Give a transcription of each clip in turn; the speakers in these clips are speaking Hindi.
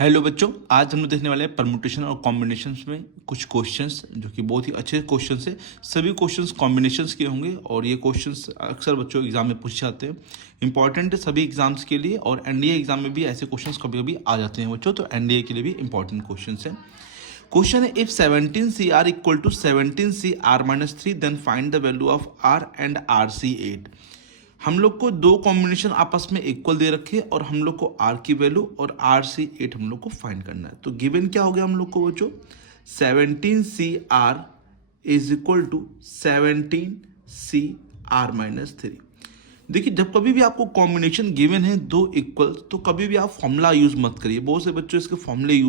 हेलो बच्चों, आज हम लोग देखने वाले हैं परमुटेशन और कॉम्बिनेशंस में कुछ क्वेश्चंस जो कि बहुत ही अच्छे क्वेश्चंस हैं। सभी क्वेश्चंस कॉम्बिनेशंस के होंगे और ये क्वेश्चंस अक्सर बच्चों एग्जाम में पूछे जाते हैं। इंपॉर्टेंट है सभी एग्जाम्स के लिए और एनडीए एग्जाम में भी ऐसे क्वेश्चंस कभी कभी आ जाते हैं बच्चों, तो एनडीए के लिए भी इंपॉर्टेंट क्वेश्चंस हैं। क्वेश्चन है, if 17CR equal to 17CR-3 then find the value of R and RC8। हम लोग को दो कॉम्बिनेशन आपस में इक्वल दे रखे और हम लोग को R की वैल्यू और RC8 हम लोग को फाइंड करना है। तो गिवन क्या हो गया हम लोग को बच्चों, 17CR is equal to 17CR-3। देखिए, जब कभी भी आपको कॉम्बिनेशन गिवन है दो इक्वल, तो कभी भी आप फॉर्मूला यूज़ मत करिए। बहुत से बच्चों इसके फॉर्मूले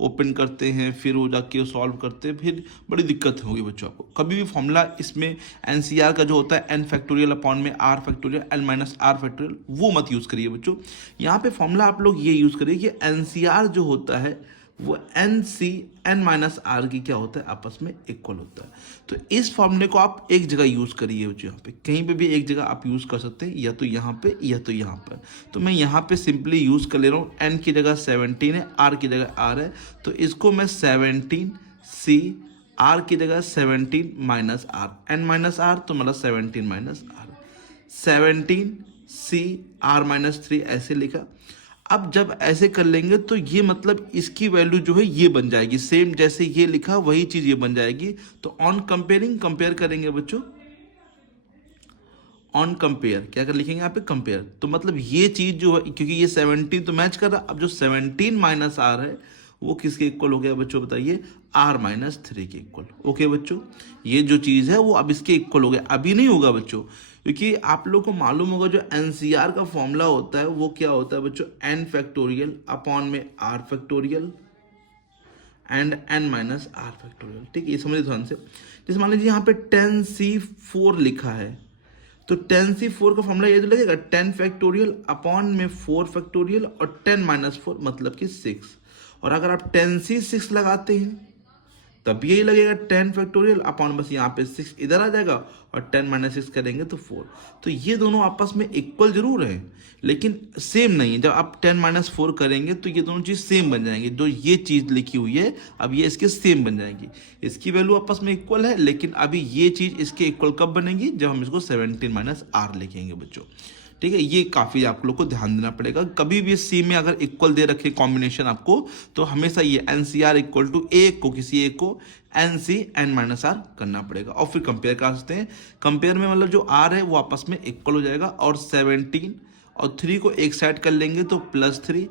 ओपन करते हैं, फिर वो जाके सॉल्व करते हैं, फिर बड़ी दिक्कत होगी बच्चों आपको। कभी भी फॉर्मूला इसमें एनसीआर का जो होता है n फैक्टोरियल अपॉन में r factorial n minus r factorial, वो मत यूज़ करिए बच्चों। यहाँ पे फॉर्मूला आप लोग ये यूज़ करिए कि एनसीआर जो होता है वो N C N minus R की क्या होता है, आपस में इक्वल होता है। तो इस फॉर्मूले को आप एक जगह यूज़ करिए बच्चों, यहाँ पे कहीं पे भी एक जगह आप यूज़ कर सकते हैं, या तो यहाँ पे या तो यहाँ पर। तो मैं यहाँ पे सिंपली यूज़ कर ले रहा हूँ, एन की जगह 17 है, आर की जगह आर है, तो इसको मैं 17C, आर की जगह 17 minus R, N minus R तो मतलब 17 माइनस आर, 17CR-3 ऐसे लिखा। अब जब ऐसे कर लेंगे तो ये मतलब इसकी वैल्यू जो है ये बन जाएगी, सेम जैसे ये लिखा वही चीज ये बन जाएगी। तो ऑन कंपेयरिंग कंपेयर करेंगे बच्चों, ऑन कंपेयर क्या कर लिखेंगे यहाँ पे, कंपेयर। तो मतलब ये चीज जो है, क्योंकि ये 17 तो मैच कर रहा, अब जो 17 माइनस आर है वो किसके इक्वल हो गया बच्चों, बताइए, R-3 के इक्वल। ओके बच्चों, ये जो चीज है वो अब इसके इक्वल हो गया। अभी नहीं होगा बच्चों, क्योंकि आप लोग को मालूम होगा जो एनसीआर का फॉर्मूला होता है वो क्या होता है बच्चों, n फैक्टोरियल अपॉन में r factorial and n minus r factorial. ठीक है, ये समझिए ध्यान से। जैसे मान लीजिए यहाँ पे 10C4 लिखा है, तो 10C4 का फॉर्मूला ये तो लगेगा 10 फैक्टोरियल अपॉन में 4 फैक्टोरियल और 10 माइनस 4 मतलब कि 6। और अगर आप 10C6 लगाते हैं तब यही लगेगा 10 फैक्टोरियल अपॉन, बस यहाँ पे 6 इधर आ जाएगा और 10 माइनस 6 करेंगे तो 4। तो ये दोनों आपस में इक्वल जरूर है लेकिन सेम नहीं है। जब आप 10 माइनस 4 करेंगे तो ये दोनों चीज़ सेम बन जाएंगी। जो ये चीज़ लिखी हुई है अब ये इसके सेम बन जाएगी, इसकी वैल्यू आपस में इक्वल है, लेकिन अभी ये चीज़ इसके इक्वल कब बनेगी, जब हम इसको 17 माइनस आर लिखेंगे बच्चों। ठीक है, ये काफ़ी आप लोग को ध्यान देना पड़ेगा। कभी भी सी में अगर इक्वल दे रखे कॉम्बिनेशन आपको, तो हमेशा ये N C R equal to A को, किसी एक को N C N minus R करना पड़ेगा और फिर कंपेयर कर सकते हैं। कंपेयर में मतलब जो आर है वो आपस में इक्वल हो जाएगा और 17 और 3 को एक साइड कर लेंगे तो +3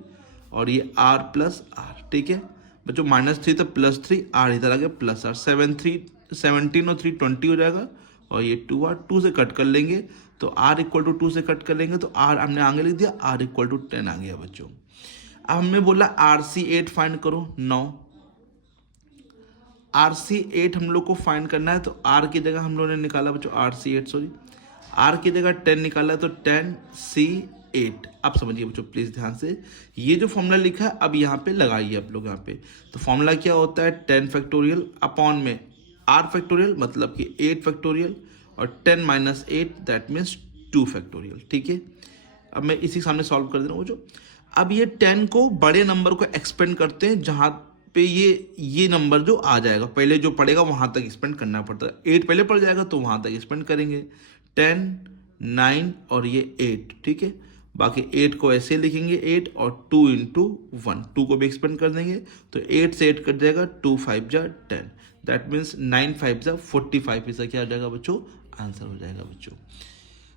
और ये r प्लस आर। ठीक है बच्चों, -3 तो +3, r इधर आ गया प्लस आर, 17 और 3 20 हो जाएगा और ये 2r, 2 से कट कर लेंगे तो r इक्वल टू 2 से कट कर लेंगे तो r हमने आगे लिख दिया, r इक्वल टू 10 आ गया बच्चों। अब हमने बोला RC8 फाइंड करो, 9। RC8 हम लोग को फाइंड करना है, तो r की जगह हम लोगों ने निकाला बच्चों RC8, सॉरी r की जगह 10 निकाला तो 10C8। अब समझिए बच्चों प्लीज ध्यान से, ये जो फॉर्मूला लिखा है अब यहाँ पे लगाइए आप लोग। यहाँ पे तो फॉर्मूला क्या होता है, 10 फैक्टोरियल अपॉन में r फैक्टोरियल मतलब कि 8 फैक्टोरियल और 10 माइनस 8 दैट मीन्स 2 फैक्टोरियल। ठीक है, अब मैं इसी सामने सॉल्व कर दे रहा हूँ जो। अब ये 10 को बड़े नंबर को एक्सपेंड करते हैं, जहाँ पे ये नंबर जो आ जाएगा पहले जो पड़ेगा वहां तक एक्सपेंड करना पड़ता है। 8 पहले पड़ जाएगा तो वहां तक एक्सपेंड करेंगे, 10, 9 और ये 8। ठीक है, बाकी 8 को ऐसे लिखेंगे 8 और 2 इंटू 1, 2 को भी एक्सपेंड कर देंगे तो 8 से 8 कट जाएगा, 2 5 जा 10, दैट मीन्स 9 5 जा 45। इसका क्या हो जाएगा बच्चों, आंसर हो जाएगा बच्चों।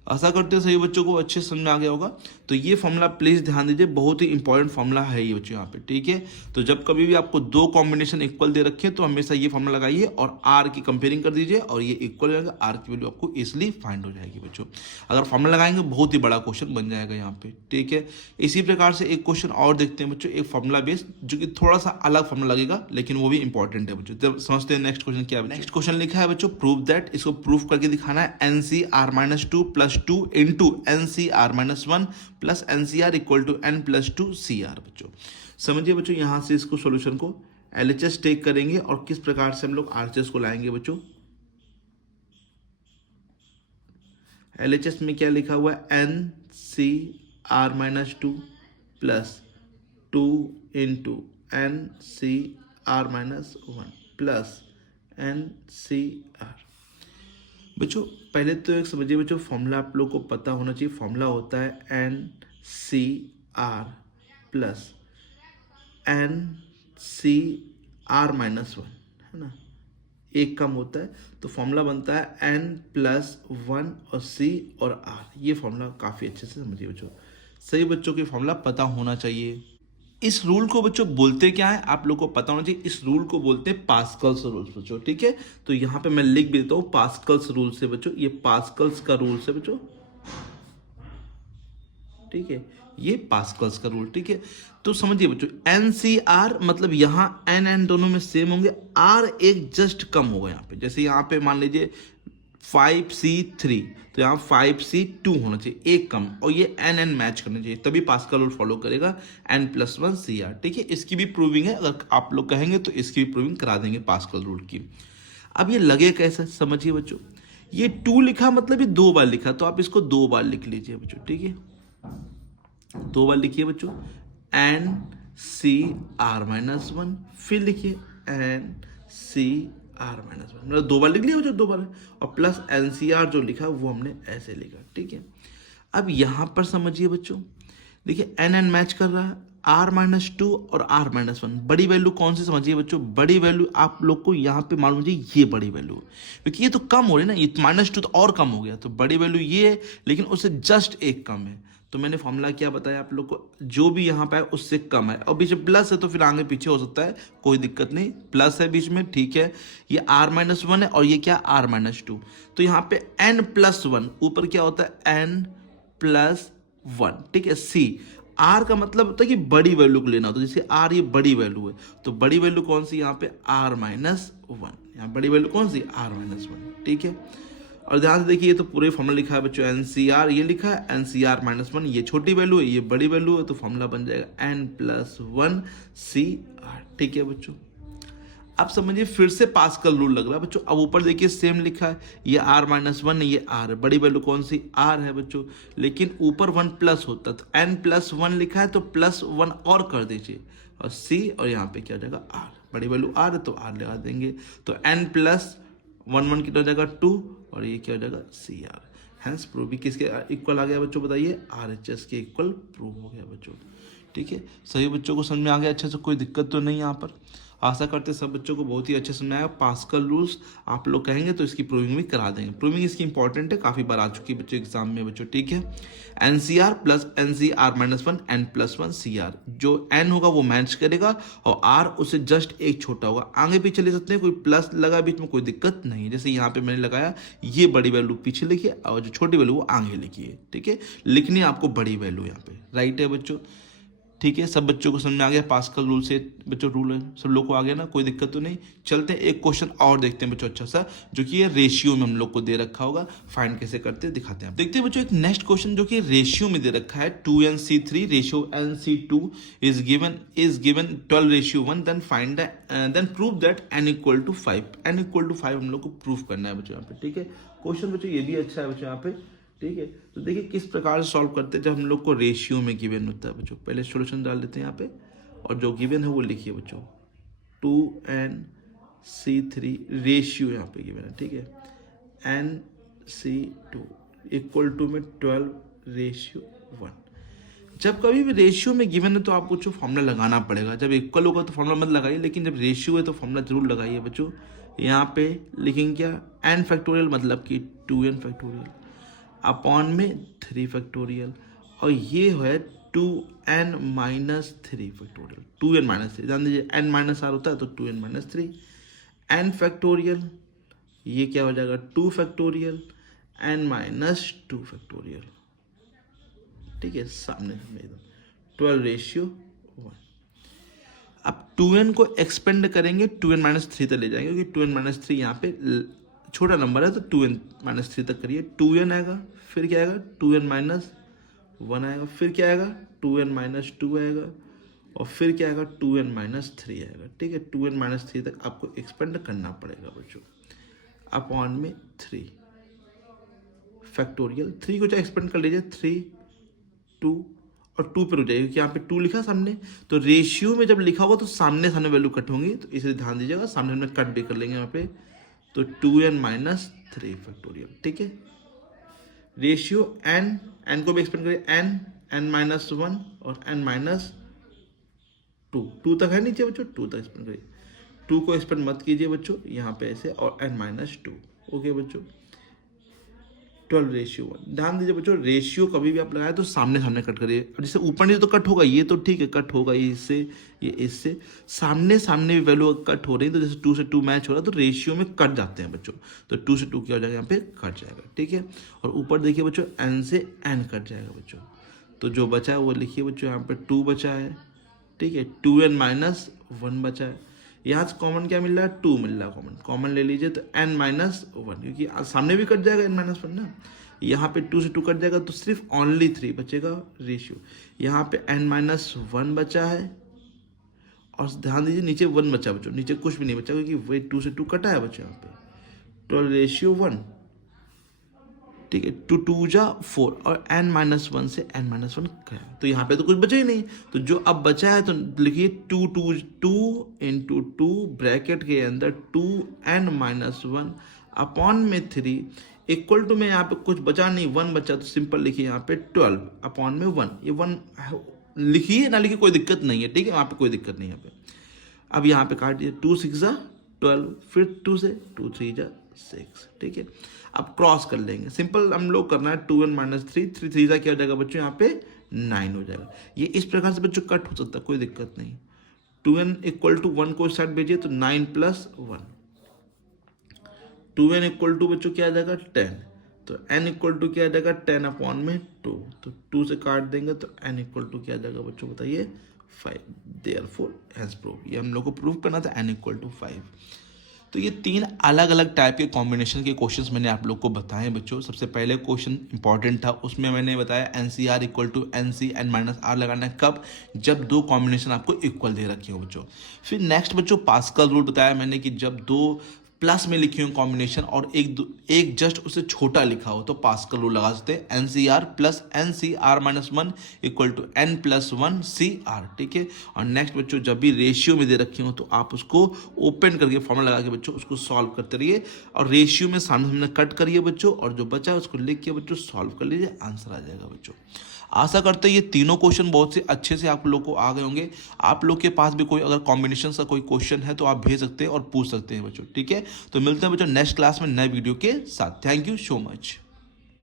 आशा करते हैं सभी बच्चों को अच्छे समझ में आ गया होगा। तो ये फॉर्मूला प्लीज ध्यान दीजिए, बहुत ही इंपॉर्टेंट फॉर्मूला है ये बच्चों यहाँ पे। ठीक है, तो जब कभी भी आपको दो कॉम्बिनेशन इक्वल दे रखे तो हमेशा ये फॉर्मूला लगाइए और आर की कंपेयरिंग कर दीजिए और ये इक्वल रहेगा, आर की वैल्यू आपको इजिली फाइंड हो जाएगी बच्चों। अगर फॉर्मूला लगाएंगे बहुत ही बड़ा क्वेश्चन बन जाएगा यहाँ पे। ठीक है, इसी प्रकार से एक क्वेश्चन और देखते हैं बच्चों, एक फॉर्मूला बेस्ड जो कि थोड़ा सा अलग फॉर्मूला लगेगा लेकिन वो भी इंपॉर्टेंट है बच्चों। जब समझते हैं नेक्स्ट क्वेश्चन क्या है। नेक्स्ट क्वेश्चन लिखा है बच्चों, प्रूव दैट, इसको प्रूफ करके दिखाना है, NCR-2 + 2 into NCR-1 plus NCR equal to n+2CR। बच्चों समझिए बच्चों, यहां से इसको सॉल्यूशन को LHS टेक करेंगे और किस प्रकार से हम लोग RHS को लाएंगे बच्चों। LHS में क्या लिखा हुआ है, NCR-2 plus two into N C R minus one plus N C R. बच्चों पहले तो एक समझिए बच्चों, फॉर्मूला आप लोग को पता होना चाहिए। फॉर्मूला होता है N C R plus N C R minus one, है ना, एक कम होता है तो फॉर्मूला बनता है एन प्लस वन और सी और आर। ये फॉर्मूला काफ़ी अच्छे से समझिए बच्चों। सही बच्चों को फॉर्मूला पता होना चाहिए। इस रूल को बच्चों बोलते क्या है आप लोग को पता होना चाहिए। इस रूल को बोलते हैं पास्कल्स रूल्स बच्चों, ठीक है। तो यहाँ पे मैं लिख भी देता हूँ पास्कल्स रूल से बच्चों, ये पास्कल्स का रूल से बच्चों, ठीक है, ये पास्कल्स का रूल, ठीक है। तो समझिए बच्चों एन सी आर मतलब यहाँ एन एन दोनों में सेम होंगे, आर एक जस्ट कम होगा यहाँ पे। जैसे यहाँ पे मान लीजिए 5C3 तो यहाँ 5C2 होना चाहिए, एक कम, और ये एन एन मैच करना चाहिए, तभी पास्कल रूल फॉलो करेगा n plus one C R, ठीक है। इसकी भी प्रूविंग है, अगर आप लोग कहेंगे तो इसकी भी प्रूविंग करा देंगे पास्कल रूल की। अब ये लगे कैसे समझिए बच्चों, ये 2 लिखा मतलब ये 2 बार लिखा, तो आप इसको 2 बार लिख लीजिए बच्चों, ठीक है। 2 बार लिखिए बच्चों N C R minus one, फिर लिखिए N C R minus one, मतलब 2 बार लिख लिया बच्चों, 2 बार, और प्लस एन सी आर जो लिखा वो हमने ऐसे लिखा, ठीक है। अब यहां पर समझिए बच्चों, देखिए एन एन मैच कर रहा है, आर माइनस टू और आर माइनस वन। बड़ी वैल्यू कौन सी समझिए बच्चों, बड़ी वैल्यू आप लोग को यहाँ पे मालूम चाहिए, ये बड़ी वैल्यू है, क्योंकि ये तो कम हो रही है ना, ये माइनस टू तो और कम हो गया, तो बड़ी वैल्यू ये है, लेकिन उससे जस्ट एक कम है। तो मैंने फॉर्मूला क्या बताया आप लोग को, जो भी यहाँ पे है उससे कम है, और बीच में प्लस है तो फिर आगे पीछे हो सकता है, कोई दिक्कत नहीं, प्लस है बीच में, ठीक है। ये आर माइनस वन है और ये क्या आर माइनस टू, तो यहाँ पे एन प्लस वन, ऊपर क्या होता है एन प्लस वन, ठीक है। सी आर का मतलब होता है कि बड़ी वैल्यू को लेना होता है, जैसे आर ये बड़ी वैल्यू है, तो बड़ी वैल्यू कौन सी यहाँ पे आर माइनस वन, यहाँ बड़ी वैल्यू कौन सी आर माइनस वन, ठीक है। और ध्यान से देखिए ये तो पूरे फॉर्मूला लिखा है बच्चों, एन सी आर ये लिखा है, N C R minus one ये छोटी वैल्यू है, ये बड़ी वैल्यू है, तो फॉर्मूला बन जाएगा N plus one C R, ठीक है बच्चों। अब समझिए फिर से पास्कल रूल लग रहा है बच्चों। अब ऊपर देखिए सेम लिखा है, ये आर माइनस वन है, ये आर है, बड़ी वैल्यू कौन सी आर है बच्चों, लेकिन ऊपर वन प्लस होता, तो एन प्लस वन लिखा है तो प्लस वन और कर दीजिए, और सी, और यहाँ पे क्या हो जाएगा आर, बड़ी वैल्यू आर है तो आर लगा देंगे, तो एन प्लस वन वन कितना हो जाएगा टू, और ये क्या हो जाएगा सी आर। हैंस प्रूव भी किसके इक्वल आ गया बच्चों, बताइए आर एच एस के इक्वल प्रूव हो गया बच्चों, ठीक है। सभी बच्चों को समझ में आ गया अच्छे से, कोई दिक्कत तो नहीं यहाँ पर। आशा करते सब बच्चों को बहुत ही अच्छे समझ में आएगा। पास्कल रूल्स आप लोग कहेंगे तो इसकी प्रूविंग भी करा देंगे, प्रूविंग इसकी इंपॉर्टेंट है, काफ़ी बार आ चुकी है बच्चों एग्जाम में बच्चों, ठीक है। N C R plus N C R minus one N plus one C R, जो एन होगा वो मैच करेगा और आर उससे जस्ट एक छोटा होगा, आगे पीछे ले सकते हैं, कोई प्लस लगा बीच में कोई दिक्कत नहीं है। जैसे यहाँ पे मैंने लगाया, ये बड़ी वैल्यू पीछे लिखिए और जो छोटी वैल्यू वो आगे लिखिए, ठीक है। लिखनी है आपको बड़ी वैल्यू यहाँ पे, राइट है बच्चों, ठीक है। सब बच्चों को समझ में आ गया पास्कल रूल से बच्चों, रूल है सब लोग को आ गया ना, कोई दिक्कत तो नहीं। चलते हैं एक क्वेश्चन और देखते हैं बच्चों अच्छा सा, जो कि ये रेशियो में हम लोग को दे रखा होगा, फाइंड कैसे करते हैं दिखाते हैं। देखते हैं बच्चों एक नेक्स्ट क्वेश्चन जो कि रेशियो में दे रखा है, 2nc3 ratio nc2 is given 12:1, then prove that n equal to 5 हम लोग को प्रूव करना है बच्चों यहाँ पे, ठीक है। क्वेश्चन बच्चों ये भी अच्छा है बच्चों यहाँ पे, ठीक है। तो देखिए किस प्रकार से सॉल्व करते हैं जब हम लोग को रेशियो में गिवन होता है बच्चों। पहले सॉल्यूशन डाल देते हैं यहाँ पे, और जो गिवन है वो लिखिए बच्चों, 2nc3 रेशियो यहाँ पे गिवन है, ठीक है, nc2 इक्वल टू में 12:1। जब कभी भी रेशियो में गिवन है तो आपको जो फॉर्मूला लगाना पड़ेगा, जब इक्वल होगा तो फॉर्मूला मत लगाइए, लेकिन जब रेशियो है तो फॉर्मूला जरूर लगाइए बच्चों। यहाँ पे लिखेंगे क्या, n फैक्टोरियल मतलब कि 2n फैक्टोरियल अपॉन में 3 फैक्टोरियल, और ये है 2n minus 3 factorial, 2n minus 3, जान दीजिए n माइनस आर होता है तो 2n माइनस 3 n फैक्टोरियल, ये क्या हो जाएगा 2 फैक्टोरियल n माइनस 2 फैक्टोरियल, ठीक है, सामने एकदम 12:1। अब 2n को एक्सपेंड करेंगे 2n माइनस 3 तक ले जाएंगे, क्योंकि 2n माइनस 3 यहाँ पे छोटा नंबर है, तो 2n माइनस 3 तक करिए, 2n आएगा, फिर क्या आएगा 2n माइनस 1 आएगा, फिर क्या आएगा 2n माइनस 2 आएगा, और फिर क्या आएगा 2n माइनस 3 आएगा, ठीक है। 2n माइनस 3 तक आपको एक्सपेंड करना पड़ेगा बच्चों, अपॉन में 3 फैक्टोरियल, 3 को चाहे एक्सपेंड कर लीजिए, 3 2 और 2 पे रुक जाएगी, क्योंकि यहाँ पे 2 लिखा सामने, तो रेशियो में जब लिखा होगा तो सामने सामने वैल्यू कट होंगी, तो इसे ध्यान दीजिएगा, सामने में कट भी कर लेंगे यहाँ पे, तो 2n-3 फैक्टोरियल, ठीक है। रेशियो n को भी एक्सपेंड करिए, n-1 और n-2, 2 तक है नीचे बच्चों, 2 तक एक्सपेंड करिए, 2 को एक्सपेंड मत कीजिए बच्चों यहाँ पे ऐसे, और n-2, ओके बच्चों। 12:1, ध्यान दीजिए बच्चों, रेशियो कभी भी आप लगाए तो सामने सामने कट करिए, और जैसे ऊपर नीचे तो कट होगा, ये तो ठीक है कट होगा, ये इससे ये इससे, सामने सामने भी वैल्यू कट हो रही है, तो जैसे 2 से 2 मैच हो रहा है तो रेशियो में कट जाते हैं बच्चों, तो 2 से 2 क्या हो जाएगा यहाँ पे कट जाएगा, ठीक है। और ऊपर देखिए बच्चों n से n कट जाएगा बच्चों, तो जो बचा है वो लिखिए बच्चों, यहाँ पे 2 बचा है, ठीक है, 2n-1 बचा है, यहाँ से कॉमन क्या मिल रहा है, 2 मिल रहा है, कॉमन ले लीजिए, तो n-1, क्योंकि सामने भी कट जाएगा n-1 ना, यहाँ पे 2 से 2 कट जाएगा तो सिर्फ ओनली 3 बचेगा रेशियो, यहाँ पे n-1 बचा है, और ध्यान दीजिए नीचे 1 बचा बच्चों, नीचे कुछ भी नहीं बचा, क्योंकि वही 2 से 2 कटा है बच्चों, यहाँ पे 12:1, ठीक है, 2 2 जा 4, और n-1 से n-1 गया, तो यहाँ पे तो कुछ बचा ही नहीं, तो जो अब बचा है तो लिखिए 2 into 2 ब्रैकेट के अंदर 2n-1 अपॉन में 3 इक्वल टू में, यहाँ पे कुछ बचा नहीं, 1 बचा, तो सिंपल लिखिए यहाँ पे 12 अपॉन में 1, ये 1 लिखिए ना लिखिए कोई दिक्कत नहीं है, ठीक है, वहाँ पे कोई दिक्कत नहीं है यहाँ पे। अब यहाँ पे काट दिए, 2 6 जा 12, फिर 2 से 2 3 जा 6, ठीक है। अब क्रॉस कर लेंगे, सिंपल हम लोग करना है, 2n-3, 3 3 जा क्या हो जाएगा बच्चों, यहाँ पे 9 हो जाएगा। ये इस प्रकार से बच्चों कट हो सकता है, कोई दिक्कत नहीं। 2n=1 को साइड भेजिए तो 9 + 1, 2n बच्चों क्या आ जाएगा 10, तो n क्या आ जाएगा 10 अपॉन में 2, तो 2 से काट देंगे तो n क्या आ जाएगा बच्चों बताइए 5, देयरफॉर हेंस प्रूव, ये हम लोग को प्रूव करना था n = 5। तो ये 3 अलग अलग टाइप के कॉम्बिनेशन के क्वेश्चंस मैंने आप लोग को बताए बच्चों। सबसे पहले क्वेश्चन इंपॉर्टेंट था, उसमें मैंने बताया NCR = NC(n-r) लगाना है कब, जब 2 कॉम्बिनेशन आपको इक्वल दे रखे हो बच्चों। फिर नेक्स्ट बच्चों पास्कल रूल बताया मैंने कि जब 2 प्लस में लिखी हो कॉम्बिनेशन और एक जस्ट उससे छोटा लिखा हो तो पास्कल रूल लगा सकते हैं, NCR + NCR-1 = n+1 CR, ठीक है। और नेक्स्ट बच्चों जब भी रेशियो में दे रखे हो तो आप उसको ओपन करके फॉर्मूला लगा के बच्चों उसको सॉल्व करते रहिए, और रेशियो में सामने कट करिए बच्चों, और जो बचा है उसको लिख के बच्चों सॉल्व कर लीजिए, आंसर आ जाएगा बच्चों। आशा करते हैं ये तीनों क्वेश्चन बहुत से अच्छे से आप लोग को आ गए होंगे। आप लोग के पास भी कोई अगर कॉम्बिनेशन का कोई क्वेश्चन है तो आप भेज सकते हैं और पूछ सकते हैं बच्चों, ठीक है। तो मिलते हैं बच्चों नेक्स्ट क्लास में नए वीडियो के साथ। Thank you so much.